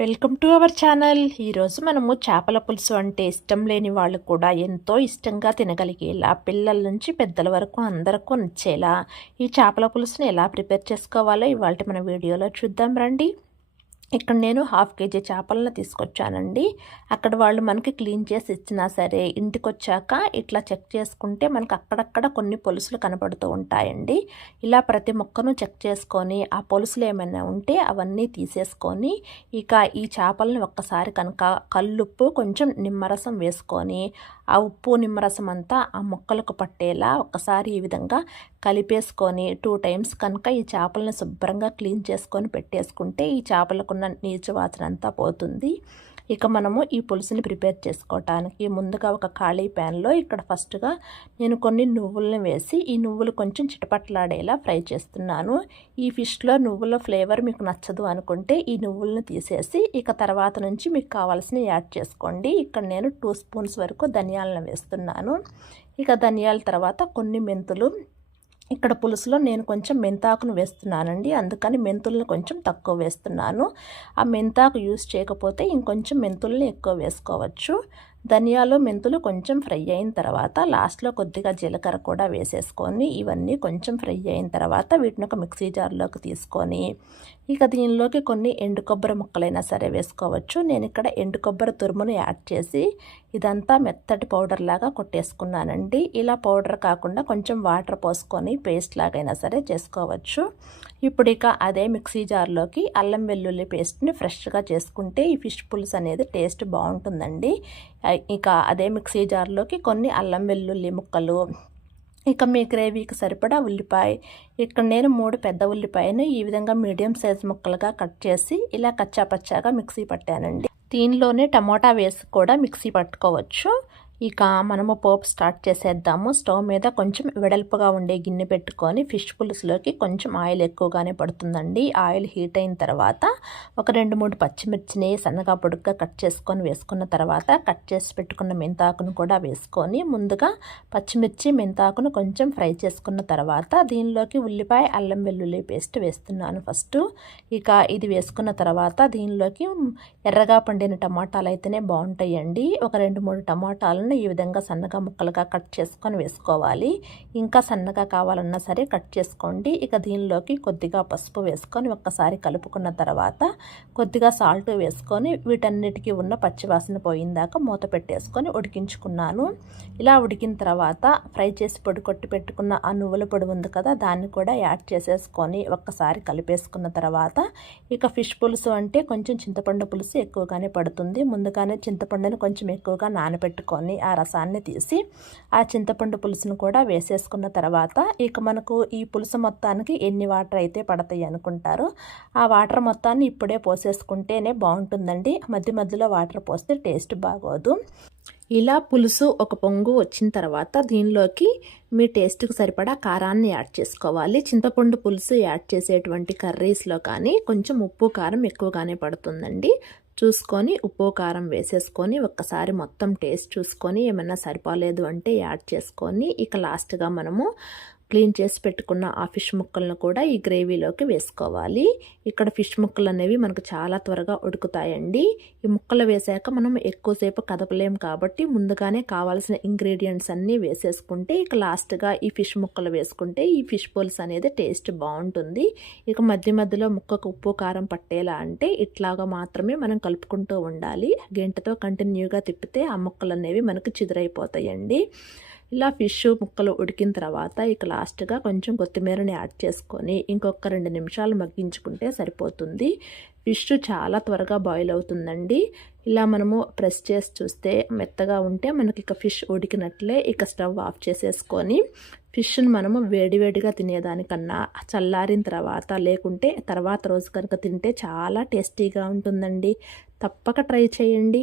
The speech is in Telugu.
Welcome to our channel. ఈరోజు మనము చేపల పులుసు అంటే ఇష్టం లేని వాళ్ళు కూడా ఎంతో ఇష్టంగా తినగలిగేలా పిల్లల నుంచి పెద్దల వరకు అందరికీ నచ్చేలా ఈ చేపల పులుసుని ఎలా ప్రిపేర్ చేసుకోవాలో ఇవాళ మన వీడియోలో చూద్దాం రండి. ఇక్కడ నేను హాఫ్ కేజీ చేపలను తీసుకొచ్చానండి. అక్కడ వాళ్ళు మనకి క్లీన్ చేసి ఇచ్చినా సరే ఇంటికి వచ్చాక ఇట్లా చెక్ చేసుకుంటే మనకు అక్కడక్కడ కొన్ని పొలుసులు కనబడుతూ ఉంటాయండి. ఇలా ప్రతి మొక్కను చెక్ చేసుకొని ఆ పొలుసులు ఏమైనా ఉంటే అవన్నీ తీసేసుకొని ఇక ఈ చేపలను ఒక్కసారి కనుక కల్లుప్పు కొంచెం నిమ్మరసం వేసుకొని ఆ ఉప్పు నిమ్మరసం అంతా ఆ మొక్కలకు పట్టేలా ఒక్కసారి ఈ విధంగా కలిపేసుకొని టూ టైమ్స్ కనుక ఈ చేపలను శుభ్రంగా క్లీన్ చేసుకొని పెట్టేసుకుంటే ఈ చేపలకున్న నీచు వాసన అంతా పోతుంది. ఇక మనము ఈ పులుసుని ప్రిపేర్ చేసుకోవటానికి ముందుగా ఒక ఖాళీ ప్యాన్లో ఇక్కడ ఫస్ట్గా నేను కొన్ని నువ్వులను వేసి ఈ నువ్వులు కొంచెం చిటపట్లాడేలా ఫ్రై చేస్తున్నాను. ఈ ఫిష్లో నువ్వుల ఫ్లేవర్ మీకు నచ్చదు అనుకుంటే ఈ నువ్వులను తీసేసి ఇక తర్వాత నుంచి మీకు కావాల్సినవి యాడ్ చేసుకోండి. ఇక్కడ నేను టూ స్పూన్స్ వరకు ధనియాలను వేస్తున్నాను. ఇక ధనియాల తర్వాత కొన్ని మెంతులు ఇక్కడ పులుసులో నేను కొంచెం మెంతాకును వేస్తున్నానండి. అందుకని మెంతులను కొంచెం తక్కువ వేస్తున్నాను. ఆ మెంతాకు యూస్ చేయకపోతే ఇంకొంచెం మెంతుల్ని ఎక్కువ వేసుకోవచ్చు. ధనియాలు మెంతులు కొంచెం ఫ్రై అయిన తర్వాత లాస్ట్లో కొద్దిగా జీలకర్ర కూడా వేసేసుకొని ఇవన్నీ కొంచెం ఫ్రై అయిన తర్వాత వీటిని ఒక మిక్సీ జార్లోకి తీసుకొని ఇక దీనిలోకి కొన్ని ఎండు కొబ్బరి ముక్కలైనా సరే వేసుకోవచ్చు. నేను ఇక్కడ ఎండు కొబ్బరి తురుమును యాడ్ చేసి ఇదంతా మెత్తటి పౌడర్ లాగా కొట్టేసుకున్నానండి. ఇలా పౌడర్ కాకుండా కొంచెం వాటర్ పోసుకొని పేస్ట్ లాగైనా సరే చేసుకోవచ్చు. ఇప్పుడు ఇక అదే మిక్సీ జార్లోకి అల్లం వెల్లుల్లి పేస్ట్ని ఫ్రెష్గా చేసుకుంటే ఈ ఫిష్ పులుసు అనేది టేస్ట్ బాగుంటుందండి. ఇక అదే మిక్సీ జార్లోకి కొన్ని అల్లం వెల్లుల్లి ముక్కలు ఇక మీ గ్రేవీకి సరిపడా ఉల్లిపాయ. ఇక్కడ నేను మూడు పెద్ద ఉల్లిపాయను ఈ విధంగా మీడియం సైజ్ ముక్కలుగా కట్ చేసి ఇలా కచ్చాపచ్చాగా మిక్సీ పట్టానండి. దీనిలోనే టమోటా వేసి కూడా మిక్సీ పట్టుకోవచ్చు. ఇక మనము పోపు స్టార్ట్ చేసేద్దాము. స్టవ్ మీద కొంచెం వెడల్పుగా ఉండే గిన్నె పెట్టుకొని ఫిష్ పులుసులోకి కొంచెం ఆయిల్ ఎక్కువగానే పడుతుందండి. ఆయిల్ హీట్ అయిన తర్వాత ఒక రెండు మూడు పచ్చిమిర్చిని సన్నగా పొడుగ్గా కట్ చేసుకొని వేసుకున్న తర్వాత కట్ చేసి పెట్టుకున్న మెంతాకును కూడా వేసుకొని ముందుగా పచ్చిమిర్చి మెంతాకును కొంచెం ఫ్రై చేసుకున్న తర్వాత దీనిలోకి ఉల్లిపాయ అల్లం వెల్లుల్లి పేస్ట్ వేస్తున్నాను ఫస్ట్. ఇక ఇది వేసుకున్న తర్వాత దీనిలోకి ఎర్రగా పండిన టమాటాలు అయితేనే బాగుంటాయండి. ఒక రెండు మూడు టమాటాలను ఈ విధంగా సన్నగా ముక్కలుగా కట్ చేసుకొని వేసుకోవాలి. ఇంకా సన్నగా కావాలన్నా సరే కట్ చేసుకోండి. ఇక దీనిలోకి కొద్దిగా పసుపు వేసుకొని ఒక్కసారి కలుపుకున్న తర్వాత కొద్దిగా సాల్ట్ వేసుకొని వీటన్నిటికీ ఉన్న పచ్చివాసన పోయిందాక మూత పెట్టేసుకొని ఉడికించుకున్నాను. ఇలా ఉడికిన తర్వాత ఫ్రై చేసి పొడి కొట్టి పెట్టుకున్న ఆ నువ్వుల పొడి ఉంది కదా దాన్ని కూడా యాడ్ చేసేసుకొని ఒక్కసారి కలిపేసుకున్న తర్వాత ఇక ఫిష్ పులుసు అంటే కొంచెం చింతపండు పులుసు ఎక్కువగానే పడుతుంది. ముందుగానే చింతపండుని కొంచెం ఎక్కువగా నానబెట్టుకొని ఆ రసాన్ని తీసి ఆ చింతపండు పులుసును కూడా వేసేసుకున్న తర్వాత ఇక మనకు ఈ పులుసు మొత్తానికి ఎన్ని వాటర్ అయితే పడతాయి అనుకుంటారో ఆ వాటర్ మొత్తాన్ని ఇప్పుడే పోసేసుకుంటేనే బాగుంటుందండి. మధ్య మధ్యలో వాటర్ పోస్తే టేస్ట్ బాగోదు. ఇలా పులుసు ఒక పొంగు వచ్చిన తర్వాత దీనిలోకి మీ టేస్ట్కి సరిపడా కారాన్ని యాడ్ చేసుకోవాలి. చింతపండు పులుసు యాడ్ చేసేటువంటి కర్రీస్లో కానీ కొంచెం ఉప్పు కారం ఎక్కువగానే పడుతుందండి. చూసుకొని ఉప్పు కారం వేసేసుకొని ఒక్కసారి మొత్తం టేస్ట్ చూసుకొని ఏమైనా సరిపోలేదు అంటే యాడ్ చేసుకొని ఇక లాస్ట్గా మనము క్లీన్ చేసి పెట్టుకున్న ఆ ఫిష్ ముక్కలను కూడా ఈ గ్రేవీలోకి వేసుకోవాలి. ఇక్కడ ఫిష్ ముక్కలు అనేవి మనకు చాలా త్వరగా ఉడుకుతాయండి. ఈ ముక్కలు వేసాక మనం ఎక్కువసేపు కదపలేం కాబట్టి ముందుగానే కావాల్సిన ఇంగ్రీడియంట్స్ అన్నీ వేసేసుకుంటే ఇక లాస్ట్గా ఈ ఫిష్ ముక్కలు వేసుకుంటే ఈ ఫిష్ పోల్స్ అనేది టేస్ట్ బాగుంటుంది. ఇక మధ్య మధ్యలో ముక్కకు ఉప్పు కారం పట్టేలా అంటే ఇట్లాగా మాత్రమే మనం కలుపుకుంటూ ఉండాలి. గంటతో కంటిన్యూగా తిప్పితే ఆ ముక్కలు అనేవి మనకు చిదురైపోతాయండి. ఇలా ఫిష్ ముక్కలు ఉడికిన తర్వాత ఇక లాస్ట్గా కొంచెం కొత్తిమీరని యాడ్ చేసుకొని ఇంకొక రెండు నిమిషాలు మగ్గించుకుంటే సరిపోతుంది. ఫిష్ చాలా త్వరగా బాయిల్ అవుతుందండి. ఇలా మనము ప్రెస్ చేసి చూస్తే మెత్తగా ఉంటే మనకి ఇక ఫిష్ ఉడికినట్లే ఇక స్టవ్ ఆఫ్ చేసేసుకొని ఫిష్ని మనము వేడివేడిగా తినేదానికన్నా చల్లారిన తర్వాత లేకుంటే తర్వాత రోజు కనుక తింటే చాలా టేస్టీగా ఉంటుందండి. తప్పక ట్రై చేయండి.